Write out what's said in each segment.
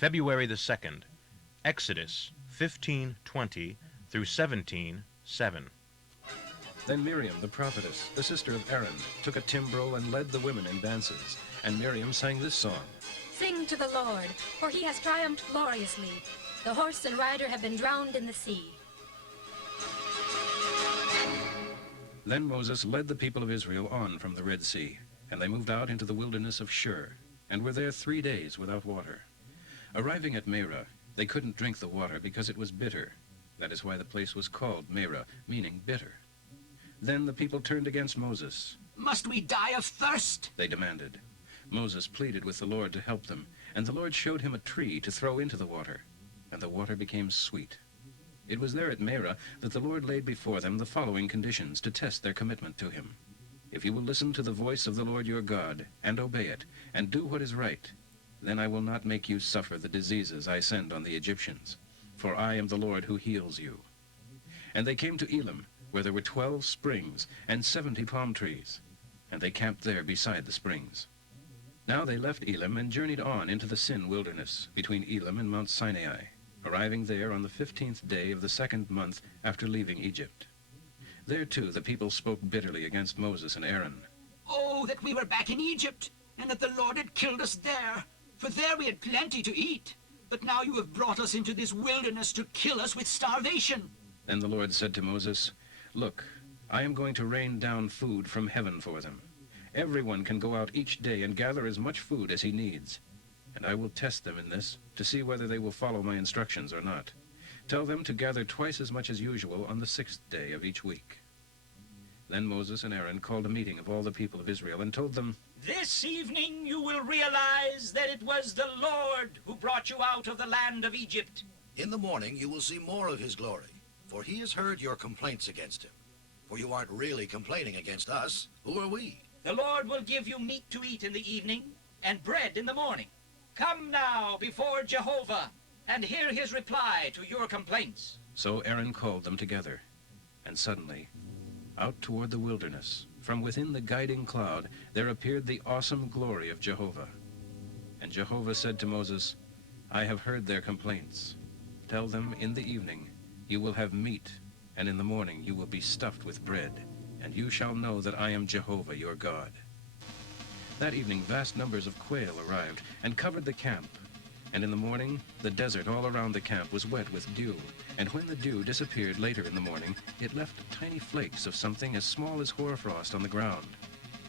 February the 2nd, Exodus 15:20 through 17:7. Then Miriam the prophetess, the sister of Aaron, took a timbrel and led the women in dances. And Miriam sang this song. Sing to the Lord, for he has triumphed gloriously. The horse and rider have been drowned in the sea. Then Moses led the people of Israel on from the Red Sea, and they moved out into the wilderness of Shur, and were there 3 days without water. Arriving at Merah, they couldn't drink the water because it was bitter. That is why the place was called Merah, meaning bitter. Then the people turned against Moses. "Must we die of thirst?" they demanded. Moses pleaded with the Lord to help them, and the Lord showed him a tree to throw into the water, and the water became sweet. It was there at Merah that the Lord laid before them the following conditions to test their commitment to him. If you will listen to the voice of the Lord your God, and obey it, and do what is right, then I will not make you suffer the diseases I send on the Egyptians, for I am the Lord who heals you. And they came to Elim, where there were 12 springs and 70 palm trees, and they camped there beside the springs. Now they left Elim and journeyed on into the Sin wilderness, between Elim and Mount Sinai, arriving there on the 15th day of the 2nd month after leaving Egypt. There too the people spoke bitterly against Moses and Aaron. "Oh, that we were back in Egypt, and that the Lord had killed us there, for there we had plenty to eat. But now you have brought us into this wilderness to kill us with starvation." Then the Lord said to Moses, "Look, I am going to rain down food from heaven for them. Everyone can go out each day and gather as much food as he needs. And I will test them in this, to see whether they will follow my instructions or not. Tell them to gather twice as much as usual on the 6th day of each week." Then Moses and Aaron called a meeting of all the people of Israel and told them, "This evening you will realize that it was the Lord who brought you out of the land of Egypt. In the morning you will see more of his glory, for he has heard your complaints against him. For you aren't really complaining against us. Who are we? The Lord will give you meat to eat in the evening and bread in the morning. Come now before Jehovah and hear his reply to your complaints." So Aaron called them together, and suddenly, out toward the wilderness, from within the guiding cloud, there appeared the awesome glory of Jehovah. And Jehovah said to Moses, "I have heard their complaints. Tell them in the evening you will have meat, and in the morning you will be stuffed with bread, and you shall know that I am Jehovah your God." That evening vast numbers of quail arrived and covered the camp. And in the morning the desert all around the camp was wet with dew, and when the dew disappeared later in the morning, it left tiny flakes of something as small as hoarfrost on the ground.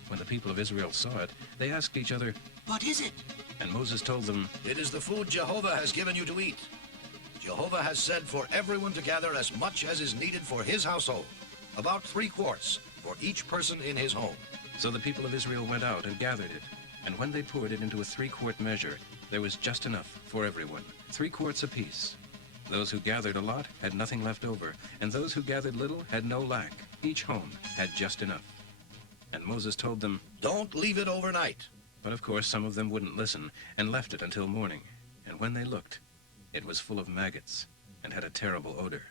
When the people of Israel saw it, they asked each other, "What is it?" And Moses told them, It is the food Jehovah has given you to eat. Jehovah has said for everyone to gather as much as is needed for his household, about 3 quarts for each person in his home. So the people of Israel went out and gathered it, and when they poured it into a 3-quart measure, there was just enough for everyone, 3 quarts apiece. Those who gathered a lot had nothing left over, and those who gathered little had no lack. Each home had just enough. And Moses told them, Don't leave it overnight. but of course some of them wouldn't listen, and left it until morning. And when they looked, it was full of maggots, and had a terrible odor.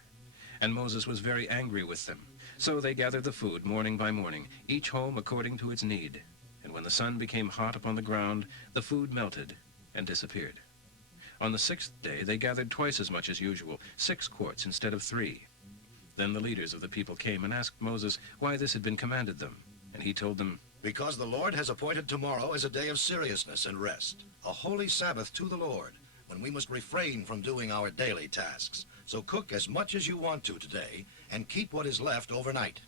And Moses was very angry with them. So they gathered the food morning by morning, each home according to its need. And when the sun became hot upon the ground, the food melted and disappeared. On the 6th day they gathered twice as much as usual, 6 quarts instead of 3. Then the leaders of the people came and asked Moses why this had been commanded them. And he told them, Because the Lord has appointed tomorrow as a day of seriousness and rest, a holy Sabbath to the Lord, when we must refrain from doing our daily tasks. So cook as much as you want to today, and keep what is left overnight.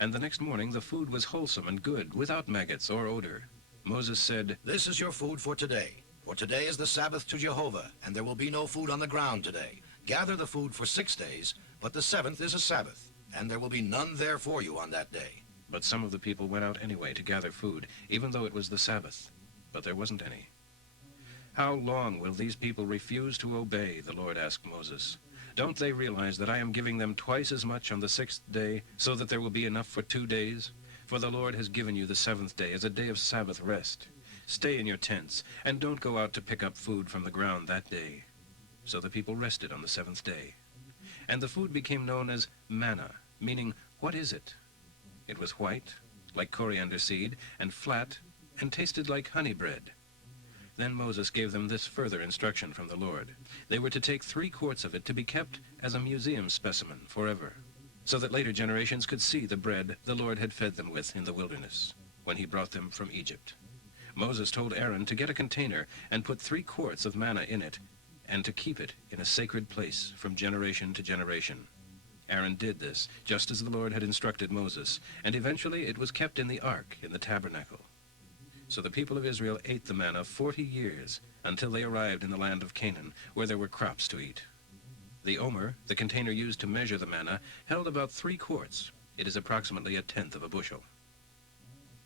And the next morning the food was wholesome and good, without maggots or odor. Moses said, This is your food for today. For today is the Sabbath to Jehovah, and there will be no food on the ground today. Gather the food for 6 days, but the 7th is a Sabbath, and there will be none there for you on that day. But some of the people went out anyway to gather food, even though it was the Sabbath. But there wasn't any. How long will these people refuse to obey? The Lord asked Moses. Don't they realize that I am giving them twice as much on the 6th day, so that there will be enough for 2 days? For the Lord has given you the 7th day as a day of Sabbath rest. Stay in your tents, and don't go out to pick up food from the ground that day. So the people rested on the 7th day. And the food became known as manna, meaning, what is it? It was white, like coriander seed, and flat, and tasted like honey bread. Then Moses gave them this further instruction from the Lord. They were to take 3 quarts of it to be kept as a museum specimen forever, so that later generations could see the bread the Lord had fed them with in the wilderness when he brought them from Egypt. Moses told Aaron to get a container and put 3 quarts of manna in it, and to keep it in a sacred place from generation to generation. Aaron did this, just as the Lord had instructed Moses, and eventually it was kept in the ark in the tabernacle. So the people of Israel ate the manna 40 years, until they arrived in the land of Canaan, where there were crops to eat. The omer, the container used to measure the manna, held about 3 quarts. It is approximately 1/10 of a bushel.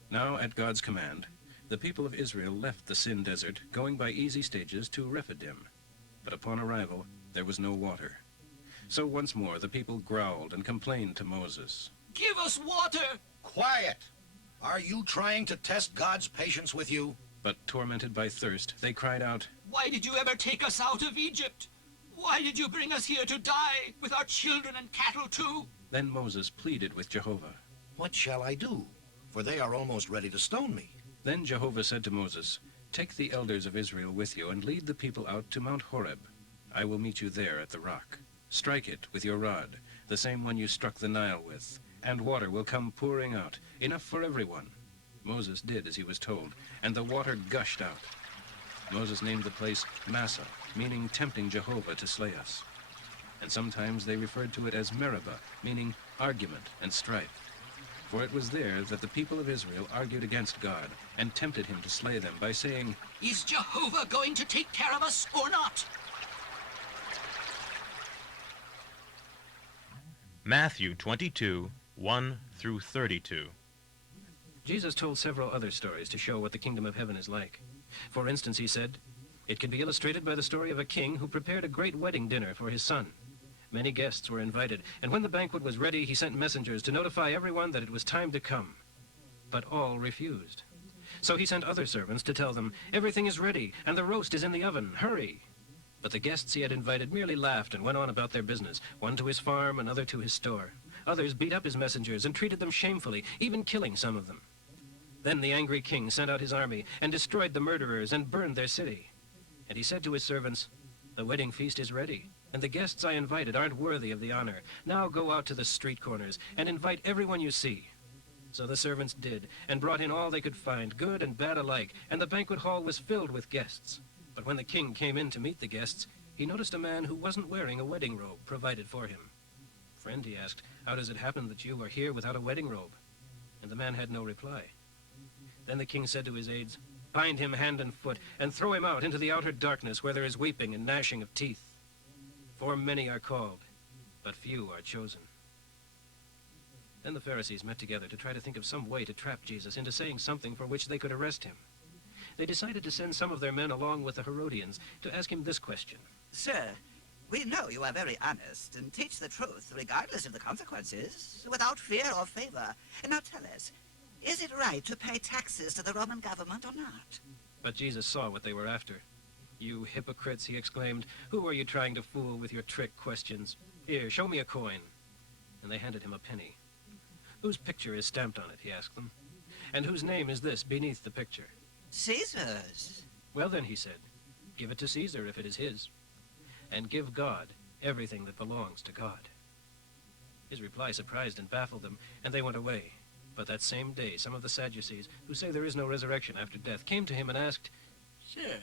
Now, at God's command, the people of Israel left the Sin Desert, going by easy stages to Rephidim. But upon arrival, there was no water. So once more the people growled and complained to Moses. Give us water! Quiet! Are you trying to test God's patience with you? But tormented by thirst, they cried out, Why did you ever take us out of Egypt? Why did you bring us here to die, with our children and cattle too? Then Moses pleaded with Jehovah. What shall I do? For they are almost ready to stone me. Then Jehovah said to Moses, Take the elders of Israel with you and lead the people out to Mount Horeb. I will meet you there at the rock. Strike it with your rod, the same one you struck the Nile with, and water will come pouring out, enough for everyone. Moses did as he was told, and the water gushed out. Moses named the place Massah, meaning tempting Jehovah to slay us. And sometimes they referred to it as Meribah, meaning argument and strife. For it was there that the people of Israel argued against God and tempted him to slay them by saying, Is Jehovah going to take care of us or not? Matthew 22, 1 through 32. Jesus told several other stories to show what the kingdom of heaven is like. For instance, he said, It can be illustrated by the story of a king who prepared a great wedding dinner for his son. Many guests were invited, and when the banquet was ready, he sent messengers to notify everyone that it was time to come. But all refused. So he sent other servants to tell them, Everything is ready, and the roast is in the oven. Hurry! But the guests he had invited merely laughed and went on about their business, one to his farm, another to his store. Others beat up his messengers and treated them shamefully, even killing some of them. Then the angry king sent out his army and destroyed the murderers and burned their city. And he said to his servants, The wedding feast is ready, and the guests I invited aren't worthy of the honor. Now go out to the street corners and invite everyone you see. So the servants did, and brought in all they could find, good and bad alike, and the banquet hall was filled with guests. But when the king came in to meet the guests, he noticed a man who wasn't wearing a wedding robe provided for him. Friend, he asked, how does it happen that you are here without a wedding robe? And the man had no reply. Then the king said to his aides, Bind him hand and foot, and throw him out into the outer darkness where there is weeping and gnashing of teeth. For many are called, but few are chosen. Then the Pharisees met together to try to think of some way to trap Jesus into saying something for which they could arrest him. They decided to send some of their men along with the Herodians to ask him this question. Sir, we know you are very honest and teach the truth regardless of the consequences, without fear or favor. Now tell us, is it right to pay taxes to the Roman government or not? But Jesus saw what they were after. You hypocrites, he exclaimed, who are you trying to fool with your trick questions? Here, show me a coin. And they handed him a penny. Whose picture is stamped on it, he asked them. And whose name is this beneath the picture? Caesar's. Well then, he said, give it to Caesar if it is his, and give God everything that belongs to God. His reply surprised and baffled them, and they went away. But that same day, some of the Sadducees, who say there is no resurrection after death, came to him and asked, Sir,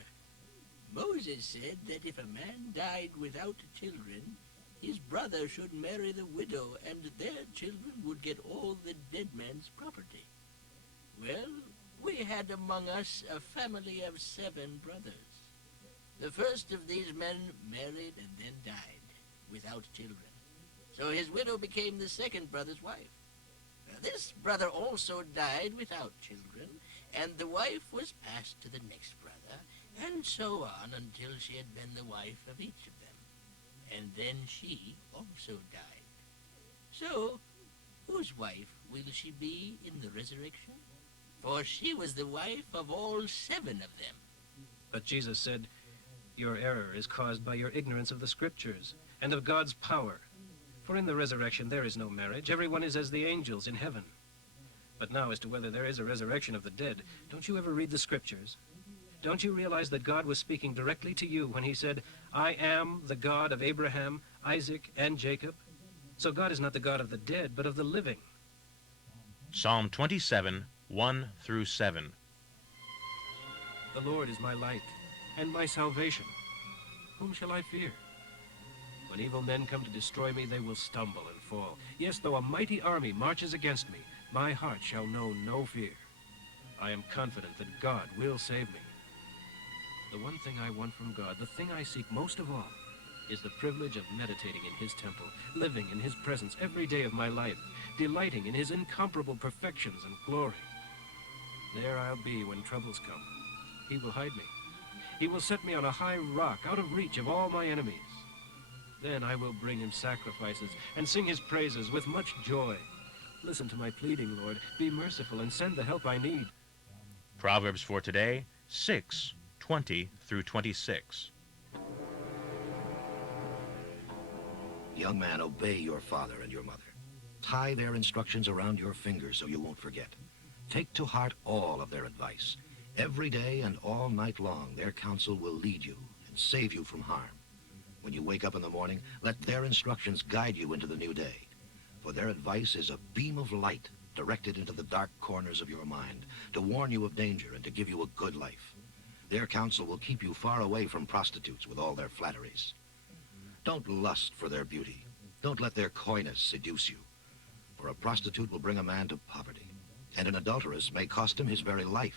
Moses said that if a man died without children, his brother should marry the widow, and their children would get all the dead man's property. Well, we had among us a family of 7 brothers. The first of these men married and then died, without children. So his widow became the second brother's wife. This brother also died without children, and the wife was passed to the next brother, and so on until she had been the wife of each of them. And then she also died. So, whose wife will she be in the resurrection? For she was the wife of all 7 of them. But Jesus said, Your error is caused by your ignorance of the Scriptures and of God's power. For in the resurrection there is no marriage. Everyone is as the angels in heaven. But now as to whether there is a resurrection of the dead, don't you ever read the Scriptures? Don't you realize that God was speaking directly to you when he said, I am the God of Abraham, Isaac, and Jacob? So God is not the God of the dead, but of the living. Psalm 27, 1 through 7. The Lord is my light and my salvation. Whom shall I fear? When evil men come to destroy me, they will stumble and fall. Yes, though a mighty army marches against me, my heart shall know no fear. I am confident that God will save me. The one thing I want from God, the thing I seek most of all, is the privilege of meditating in his temple, living in his presence every day of my life, delighting in his incomparable perfections and glory. There I'll be when troubles come. He will hide me. He will set me on a high rock, out of reach of all my enemies. Then I will bring him sacrifices and sing his praises with much joy. Listen to my pleading, Lord. Be merciful and send the help I need. Proverbs for today, 6, 20 through 26. Young man, obey your father and your mother. Tie their instructions around your fingers so you won't forget. Take to heart all of their advice. Every day and all night long, their counsel will lead you and save you from harm. When you wake up in the morning, let their instructions guide you into the new day. For their advice is a beam of light directed into the dark corners of your mind to warn you of danger and to give you a good life. Their counsel will keep you far away from prostitutes with all their flatteries. Don't lust for their beauty. Don't let their coyness seduce you. For a prostitute will bring a man to poverty, and an adulteress may cost him his very life.